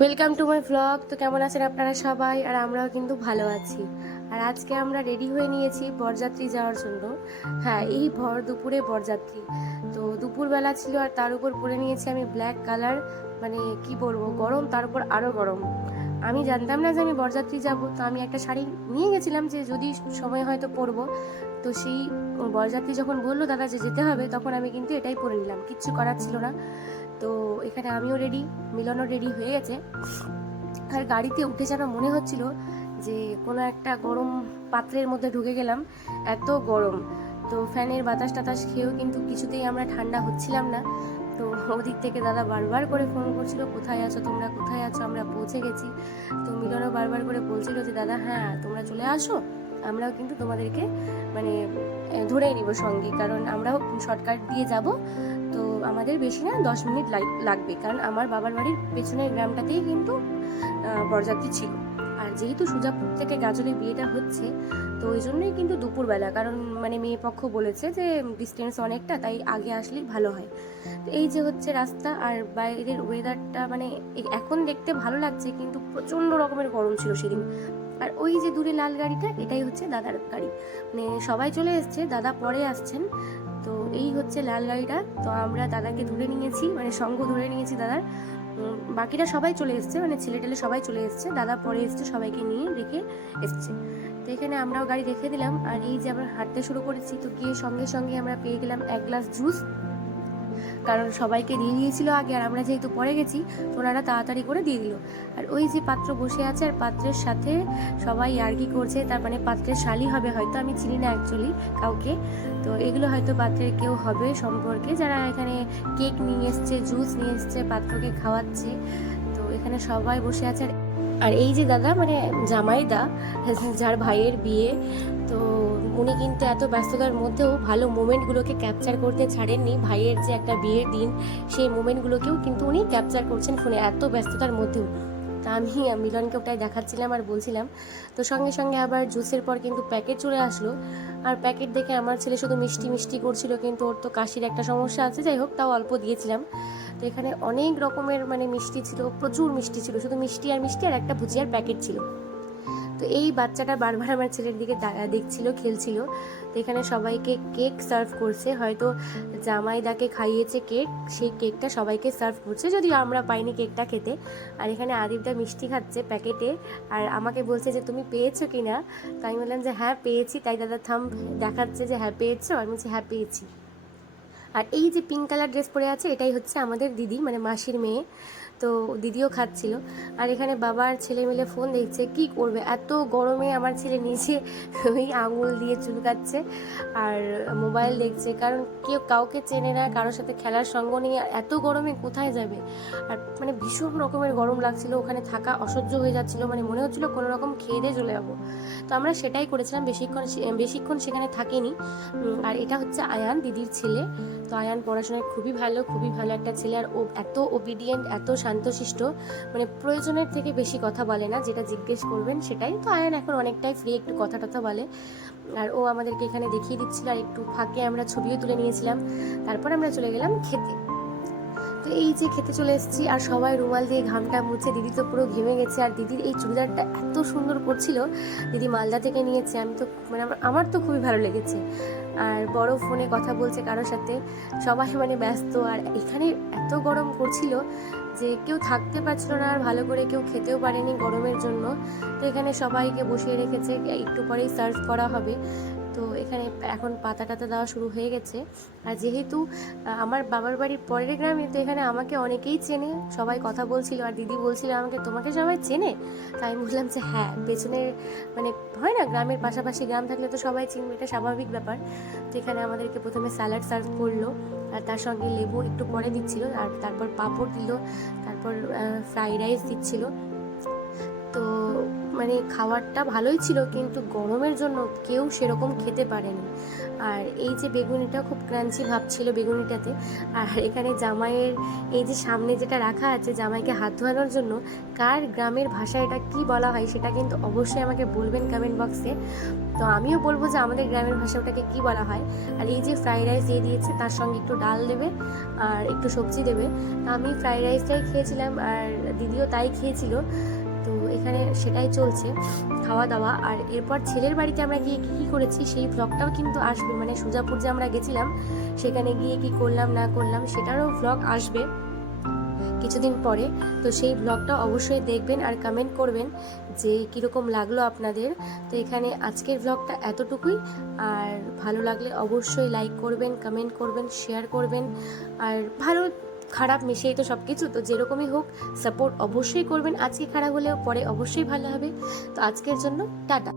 Welcome to my blog তো কেমন আছেন আপনারা সবাই? আর আমরাও কিন্তু ভালো আছি। আর আজকে আমরা রেডি হয়ে নিয়েছি বরযাত্রী যাওয়ার জন্য। হ্যাঁ এই ভর দুপুরে বরযাত্রী। তো দুপুরবেলা ছিল আর তার উপর পরে নিয়েছি আমি ব্ল্যাক কালার মানে কি বলব, গরম, তার উপর আরও গরম। আমি জানতাম না যে আমি বরযাত্রী যাব। তো আমি একটা শাড়ি নিয়ে গেছিলাম যে যদি সময় হয়তো পরবো। তো সেই বরযাত্রী যখন বলল, দাদা যে যেতে হবে, তখন আমি কিন্তু এটাই পরে নিলাম। কিচ্ছু করার ছিল না। তো এখানে আমিও রেডি মিলনও রেডি হয়ে গেছে। আর গাড়িতে উঠে যেন মনে হচ্ছিল যে কোনো একটা গরম পাত্রের মধ্যে ঢুকে গেলাম, এত গরম। তো ফ্যানের বাতাস টাতাস খেয়েও কিন্তু কিছুতেই আমরা ঠান্ডা হচ্ছিলাম না। তো ওদিক থেকে দাদা বারবার করে ফোন করছিল, কোথায় আছো তোমরা? কোথায় আছো? আমরা পৌঁছে গেছি। তো মিলনও বারবার করে বলছিল যে, দাদা হ্যাঁ তোমরা চলে আসো। আমরাও কিন্তু তোমাদেরকে মানে ধরেই নিব সঙ্গে। কারণ আমরাও শর্টকাট দিয়ে যাব। তো আমাদের বেশি না দশ মিনিট লাগ- লাগবে। কারণ আমার বাবার বাড়ির পেছনের গ্রামটাতেই কিন্তু বরযাত্রী ছিল। আর যেহেতু সুজাপুর থেকে গাজলে বিয়েটা হচ্ছে, তো ওই জন্যই কিন্তু দুপুরবেলা। কারণ মানে মেয়ে পক্ষ বলেছে যে ডিস্টেন্স অনেকটা, তাই আগে আসলেই ভালো হয়। তো এই যে হচ্ছে রাস্তা আর বাইরের ওয়েদারটা মানে এখন দেখতে ভালো লাগছে, কিন্তু প্রচণ্ড রকমের গরম ছিল সেদিন। আর ওই যে দূরে লাল গাড়িটা, এটাই হচ্ছে দাদার গাড়ি। মানে সবাই চলে এসছে, দাদা পরে আসছেন। তো এই হচ্ছে লাল গাড়িটা। তো আমরা দাদাকে ধরে নিয়েছি মানে সঙ্গ ধরে নিয়েছি দাদার। বাকিরা সবাই চলে এসছে মানে ছেলে টেলে সবাই চলে এসছে। দাদা পরে এসছে, সবাইকে নিয়ে রেখে এসছে। তো এখানে আমরাও গাড়ি রেখে দিলাম। আর এই যে আমরা হাঁটতে শুরু করেছি, তো গিয়ে সঙ্গে সঙ্গে আমরা পেয়ে গেলাম এক গ্লাস জুস। কারণ সবাইকে দিয়ে দিয়েছিল আগে, আর আমরা যেহেতু পরে গেছি ওনারা তাড়াতাড়ি করে দিয়ে দিল। আর ওই যে পাত্র বসে আছে, আর পাত্রের সাথে সবাই ইয়ার্কি করছে, তার মানে পাত্রের শালি হবে হয়তো, আমি চিনি না অ্যাকচুয়ালি কাউকে। তো এগুলো হয়তো পাত্রের কেউ হবে সম্পর্কে, যারা এখানে কেক নিয়ে এসছে জুস নিয়ে এসছে, পাত্রকে খাওয়াচ্ছে, তো এখানে সবাই বসে আছে। আর- আর এই যে দাদা মানে জামাইদা, যার ভাইয়ের বিয়ে, তো উনি কিন্তু এত ব্যস্ততার মধ্যেও ভালো মোমেন্টগুলোকে ক্যাপচার করতে ছাড়েননি। ভাইয়ের যে একটা বিয়ের দিন, সেই মোমেন্টগুলোকেও কিন্তু উনি ক্যাপচার করছেন ফোনে এত ব্যস্ততার মধ্যেও। তা আমি মিলনকে ওটাই দেখাচ্ছিলাম আর বলছিলাম। তো সঙ্গে সঙ্গে আবার জুসের পর কিন্তু প্যাকেট চলে আসলো। আর প্যাকেট দেখে আমার ছেলে শুধু মিষ্টি মিষ্টি করছিল, কিন্তু ওর তো কাশির একটা সমস্যা আছে। যাই হোক, তাও অল্প দিয়েছিলাম। তো এখানে অনেক রকমের মানে মিষ্টি ছিল, প্রচুর মিষ্টি ছিল। শুধু মিষ্টি আর মিষ্টি আর একটা ভুজিয়ার প্যাকেট ছিল। তো এই বাচ্চাটা বারবার আমার ছেলের দিকে দেখছিল, খেলছিল। তো এখানে সবাইকে কেক সার্ভ করছে। হয়তো জামাইদাকে খাইয়েছে কেক, সেই কেকটা সবাইকে সার্ভ করছে। যদিও আমরা পাইনি কেকটা খেতে। আর এখানে আদিবদা মিষ্টি খাচ্ছে প্যাকেটে। আর আমাকে বলছে যে, তুমি পেয়েছ কি না তো আমি বললাম যে হ্যাঁ পেয়েছি। তাই দাদা থাম দেখাচ্ছে যে হ্যাঁ পেয়েছ? আমি বলছি হ্যাঁ পেয়েছি। আর এই যে পিঙ্ক কালার ড্রেস পরে আছে, এটাই হচ্ছে আমাদের দিদি মানে মাসির মেয়ে। তো দিদিও খাচ্ছিল। আর এখানে বাবার ছেলে মিলে ফোন দেখছে, কি করবে? এত গরমে আমার ছেলে নিচে ওই আঙুল দিয়ে চুলকাচ্ছে আর মোবাইল দেখছে। কারণ কেউ কাউকে চেনে না, কারোর সাথে খেলার সঙ্গ নেই এত গরমে কোথায় যাবে? আর মানে ভীষণ রকমের গরম লাগছিল, ওখানে থাকা অসহ্য হয়ে যাচ্ছিল মানে মনে হচ্ছিল কোনো রকম খেয়ে দিয়ে চলে যাব। তো আমরা সেটাই করেছিলাম, বেশিক্ষণ বেশিক্ষণ সেখানে থাকিনি। আর এটা হচ্ছে আয়ান, দিদির ছেলে। তো আয়ান পড়াশোনায় খুবই ভালো খুবই ভালো একটা ছেলে আর ও এত ওবিডিয়েন্ট এত শান্তশিষ্ট মানে প্রয়োজনের থেকে বেশি কথা বলে না, যেটা জিজ্ঞেস করবেন সেটাই। তো আয়ান এখন অনেকটাই ফ্রি একটু কথা টথা বলে। আর ও আমাদেরকে এখানে দেখিয়ে দিচ্ছিল আর একটু ফাঁকে আমরা ছবিও তুলে নিয়েছিলাম। তারপর আমরা চলে গেলাম খেতে। তো এই যে খেতে চলে এসেছি, আর সবাই রুমাল দিয়ে ঘামটা মুছে দিদি তো পুরো ঘেমে গেছে, আর দিদির এই চুড়িদারটা এত সুন্দর করছিল দিদি মালদা থেকে নিয়েছে, আমি তো মানে আমার- তো খুবই ভালো লেগেছে। আর বড় ফোনে কথা বলছে কারোর সাথে, সবাই মানে ব্যস্ত, আর এখানে এত গরম করছিল যে কেউ থাকতে পারছিল না, আর ভালো করে কেউ খেতেও পারেনি গরমের জন্য। তো এখানে সবাইকে বসিয়ে রেখেছে, একটু পরেই সার্ভ করা হবে। তো এখানে এখন পাতা টাতা দেওয়া শুরু হয়ে গেছে। আর যেহেতু আমার বাবার বাড়ির পরের গ্রামে, তো এখানে আমাকে অনেকেই চেনে। সবাই কথা বলছিল আর দিদি বলছিল আমাকে, তোমাকে সবাই চেনে? তাই আমি বললাম যে হ্যাঁ পেছনের মানে হয় না, গ্রামের পাশাপাশি গ্রাম থাকলে তো সবাই চিনবে, এটা স্বাভাবিক ব্যাপার। তো এখানে আমাদেরকে প্রথমে স্যালাড সার্ভ করল, আর তার সঙ্গে লেবু একটু পরে দিচ্ছিল, আর তারপর পাঁপড় দিল, তারপর ফ্রাইড রাইস দিচ্ছিল। তো মানে খাবারটা ভালোই ছিল, কিন্তু গরমের জন্য কেউ সেরকম খেতে পারেনি। আর এই যে বেগুনিটা খুব ক্রাঞ্চি ভাব ছিল বেগুনিটাতে, আর এখানে জামাইয়ের এই যে সামনে যেটা রাখা আছে জামাইকে হাত ধোয়ানোর জন্য, কার গ্রামের ভাষায় এটা কি বলা হয় সেটা কিন্তু অবশ্যই আমাকে বলবেন কমেন্ট বক্সে তো আমিও বলব যে আমাদের গ্রামের ভাষা ওটাকে কি বলা হয়। আর এই যে ফ্রাইড রাইস দিয়ে দিয়েছে, তার সঙ্গে একটু ডাল দেবে আর একটু সবজি দেবে। আমি ফ্রাইড রাইসটাই খেয়েছিলাম, আর দিদিও তাই খেয়েছিল। তো এখানে সেটাই চলছে খাওয়া দাওয়া আর এরপর ছেলের বাড়িতে আমরা গিয়ে কী কী করেছি, সেই ব্লগটাও কিন্তু আসবে। মানে সুজাপুর যে আমরা গেছিলাম, সেখানে গিয়ে কি করলাম, না করলাম, সেটারও ব্লগ আসবে কিছুদিন পরে। তো সেই ব্লগটা অবশ্যই দেখবেন আর কমেন্ট করবেন যে কীরকম লাগল আপনাদের। তো এখানে আজকের ব্লগটা এতটুকুই। আর ভালো লাগলে অবশ্যই লাইক করবেন কমেন্ট করবেন শেয়ার করবেন। আর ভালো খারাপ মিশিয়েই তো সব কিছু তো যেরকমই হোক সাপোর্ট অবশ্যই করবেন। আজকে খারাপ হলেও পরে অবশ্যই ভালো হবে। তো আজকের জন্য টাটা।